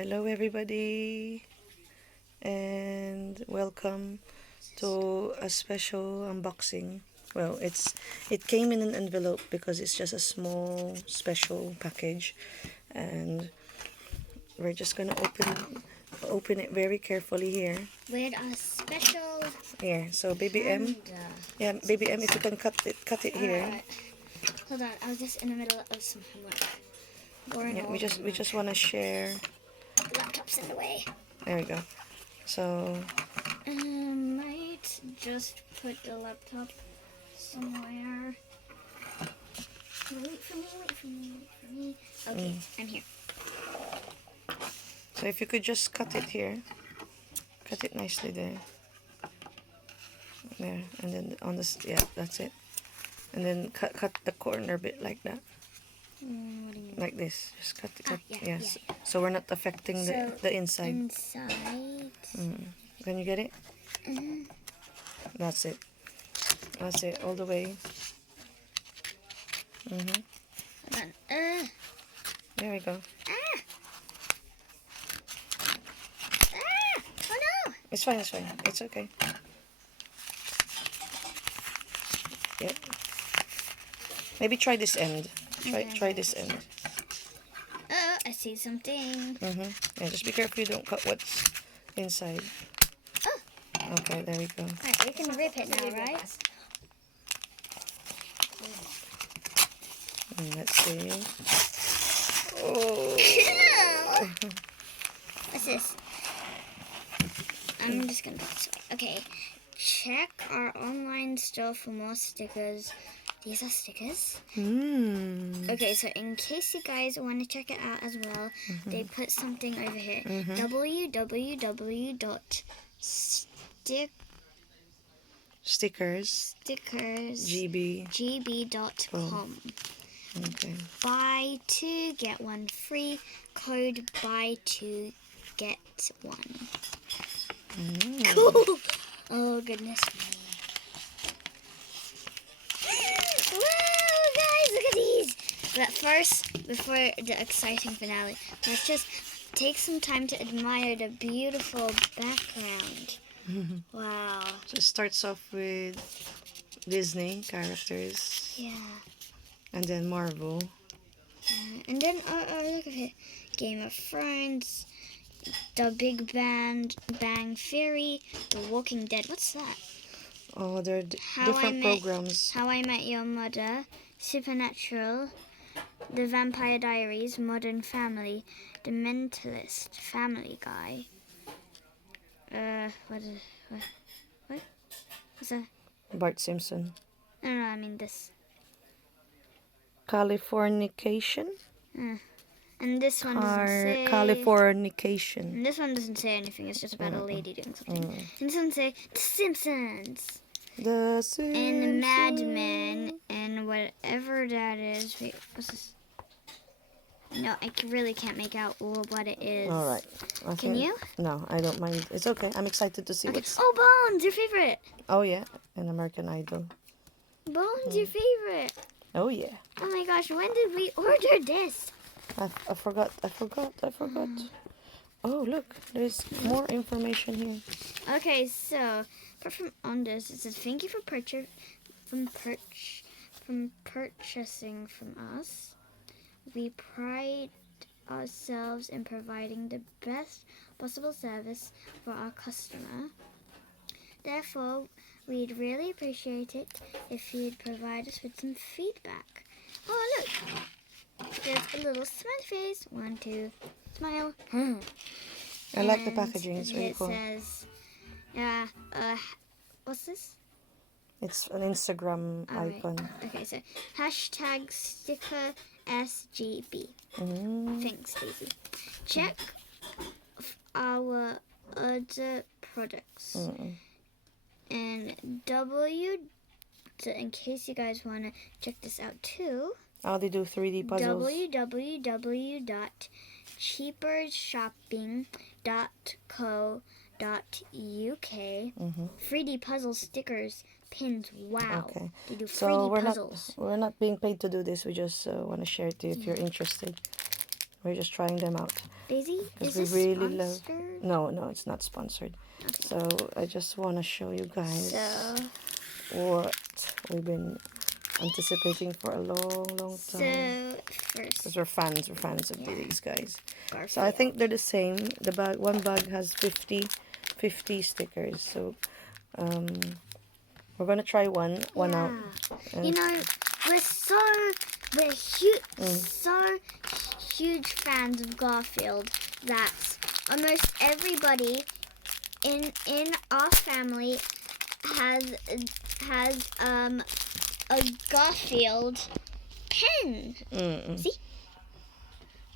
Hello everybody and welcome to a special unboxing. Well, it came in an envelope because it's just a small special package, and we're just gonna open it very carefully here. With a special Here, so baby M, yeah, baby M, if you can cut it here. Alright. Hold on, I was just in the middle of some homework. Yeah, we just want to share. Laptop's in the way. There we go. So Might just put the laptop somewhere. Wait for me. Okay, I'm here. So if you could just cut it here, cut it nicely there, and then on this, yeah, that's it. And then cut the corner bit like that, What do you mean? like this. Just cut. Yeah, Yes. yeah. So we're not affecting the inside. Inside. Can you get it? That's it. That's it all the way. Hold on. There we go. Oh no! It's fine. It's fine. It's okay. Yep. Maybe try this end. Try this end. Oh, I see something. Yeah, just be careful you don't cut what's inside. Oh. Okay, there we go. Alright, we can rip it now, right? Let's see. Oh. What's this? I'm just gonna put this away. Okay. Check our online store for more stickers. These are stickers. Okay, so in case you guys want to check it out as well, they put something over here. www.stickersgb.com. Okay. Buy two, get one free. Code buy two, get one. Cool. Oh, goodness me. Whoa, guys, look at these. But first, before the exciting finale, let's just take some time to admire the beautiful background. Wow. So it starts off with Disney characters. Yeah. And then Marvel. And then, look at it. Game of Thrones, The Big Bang Theory, The Walking Dead. What's that? Oh, they're different programs. How I Met Your Mother, Supernatural, The Vampire Diaries, Modern Family, The Mentalist, Family Guy. What's that? Bart Simpson. No, I mean this. Californication. And this one doesn't say. Californication. And this one doesn't say anything. It's just about a lady doing something. And this one say The Simpsons. The Simpsons. And Mad Men and whatever that is. Wait, what's this? No, I really can't make out what it is. All right. Can you? No, I don't mind. It's okay. I'm excited to see what's. Oh, Bones, your favorite. Oh yeah, an American Idol. Bones, your favorite. Oh yeah. Oh my gosh, when did we order this? I forgot. Oh look, there's more information here. Okay, so apart from on this, it says thank you for purchasing from us. We pride ourselves in providing the best possible service for our customer. Therefore, we'd really appreciate it if you'd provide us with some feedback. Oh, look! There's a little smiley face. 1, 2, smile. I like the packaging. It's really cool. It says, what's this? It's an Instagram icon. Okay, so hashtag sticker SGB. Thanks, Daisy. Check our other products. And so in case you guys want to check this out too. Oh, they do 3D puzzles. www.cheapersshopping.co.uk. 3D puzzle stickers, pins. Wow. Okay. They do 3D So puzzles. we're not being paid to do this. We just want to share it to you if you're interested. We're just trying them out. Daisy, Because is we this really love... sponsored? No, it's not sponsored. Okay. So I just want to show you guys So, what we've been anticipating for a long time. first, Because we're fans of Yeah. these guys. Garfield. So I think they're the same. The bag, one bag has 50 stickers. So we're gonna try one out. And You know, we're so huge fans of Garfield that almost everybody in our family has a Garfield pen. See?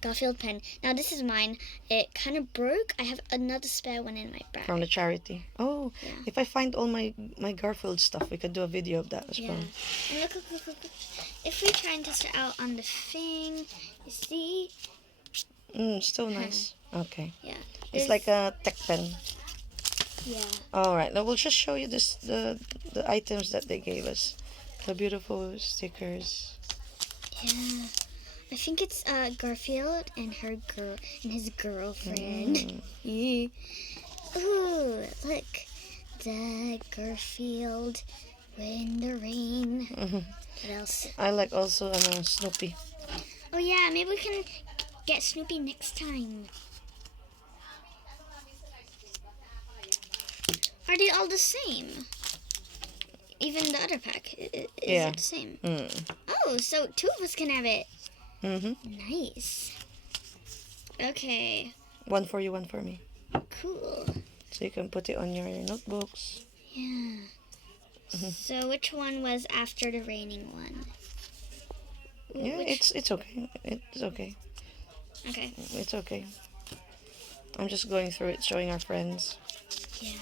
Garfield pen. Now this is mine. It kind of broke. I have another spare one in my bag. from the charity. Oh, Yeah. if I find all my Garfield stuff, we could do a video of that as Yeah. well. And look. If we try and test it out on the thing, you see? Still nice. Okay. Yeah. It's like a tech pen. Yeah. All right. Now we'll just show you the items that they gave us. The beautiful stickers. Yeah. I think it's Garfield and his girlfriend. Ooh, look. The Garfield in the rain. What else? I like also Snoopy. Oh yeah, maybe we can get Snoopy next time. Are they all the same? Even the other pack, is it the same? Oh, so 2 of us can have it. Nice. Okay. One for you, one for me. Cool. So you can put it on your notebooks. Yeah. So which one was after the raining one? Yeah, it's okay. It's okay. Okay. It's okay. I'm just going through it, showing our friends. Yeah.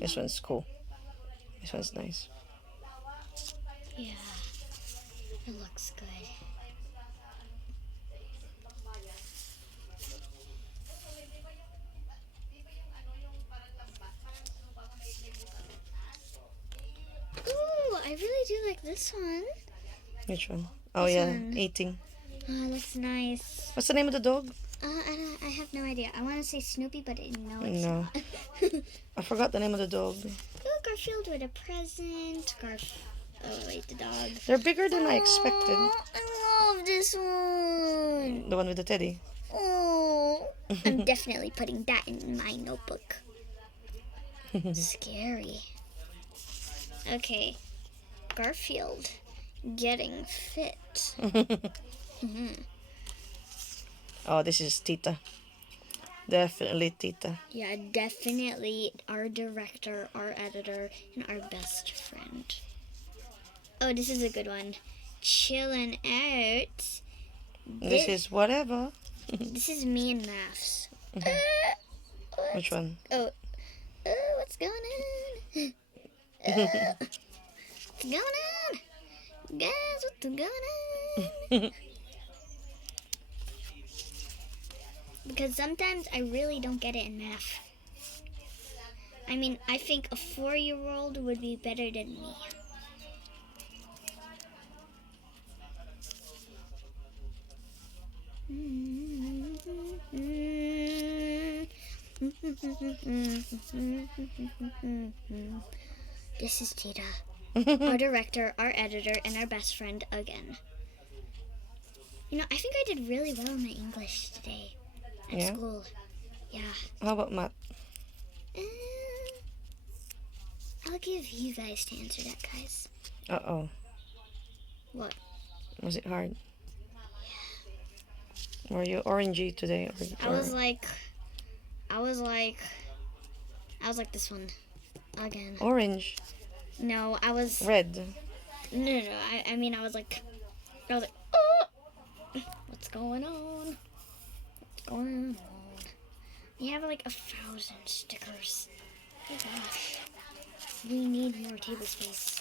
This one's cool. This one's nice. Yeah. It looks good. Ooh, I really do like this one. Which one? Oh This yeah, one. eating. Oh, it looks nice. What's the name of the dog? I have no idea. I want to say Snoopy, but no, it's No. not. I forgot the name of the dog. Ooh, Garfield with a present. Oh, wait, the dog. They're bigger than I expected. Oh, I love this one. The one with the teddy. Oh, I'm definitely putting that in my notebook. Scary. Okay, Garfield getting fit. Oh, this is Tita. Definitely Tita. Yeah, definitely our director, our editor, and our best friend. Oh, this is a good one. Chilling out. This is whatever. This is me and maths. Which one? Oh, what's going on? What's going on? Guys, what's going on? Because sometimes I really don't get it in math. I mean, I think a 4-year-old would be better than me. This is Tita, our director, our editor, and our best friend again. You know, I think I did really well in my English today at Yeah? school. Yeah. How about math? I'll give you guys to answer that, guys. Uh-oh. What? Was it hard? Were you orangey today? I was like this one again. Orange. No, I was Red. no. I mean, I was like, oh! What's going on? What's going on? We have like 1,000 stickers. Oh gosh, we need more table space.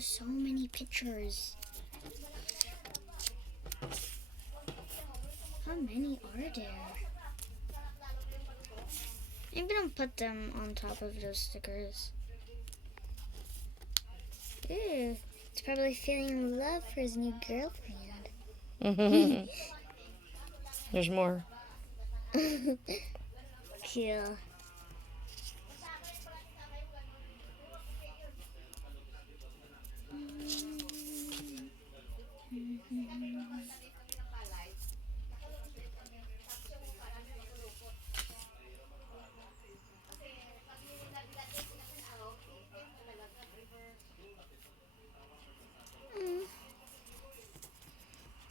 so many pictures. How many are there? Maybe don't put them on top of those stickers. Ooh, he's probably feeling love for his new girlfriend. There's more. Cool.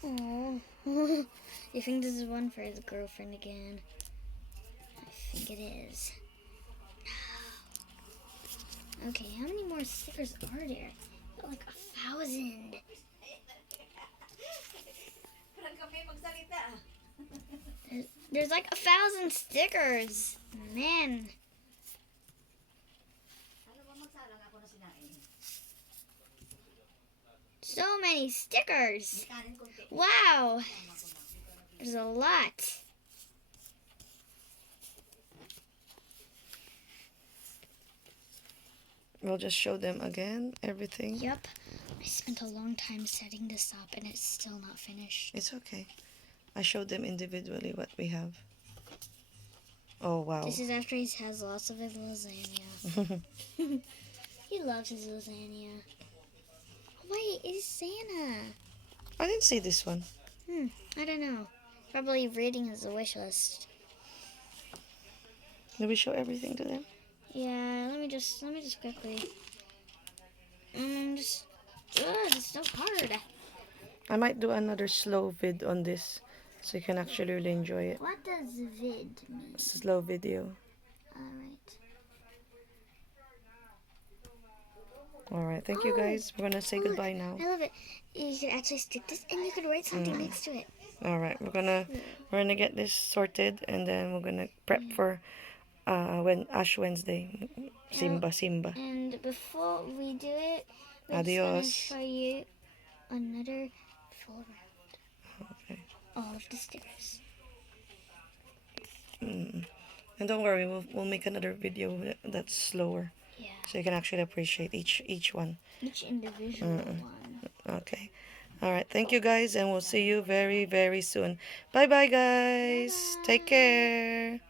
Oh, you think this is one for his girlfriend again? I think it is. Okay, how many more stickers are there? Like 1,000. There's like 1,000 stickers. Man. So many stickers. Wow. There's a lot. We'll just show them again, everything. Yep. I spent a long time setting this up and it's still not finished. It's okay. I showed them individually what we have. Oh, wow. This is after he has lots of his lasagna. He loves his lasagna. Wait, it's Santa. I didn't see this one. I don't know. Probably reading his wish list. Did we show everything to them? Yeah, let me just quickly. It's so hard. I might do another slow vid on this so you can actually really enjoy it. What does vid mean? Slow video. Alright, thank you guys. We're gonna say goodbye now. I love it. You could actually stick this and you could write something next to it. Alright, we're gonna get this sorted and then we're gonna prep for Ash Wednesday. Simba. And before we do it, we're Adios. just gonna show you another full round. Okay. All of the stickers. And don't worry, we'll make another video that's slower. Yeah. So you can actually appreciate each one. Each individual one. Okay. Alright, thank you guys and we'll see you very, very soon. Bye bye guys. Take care.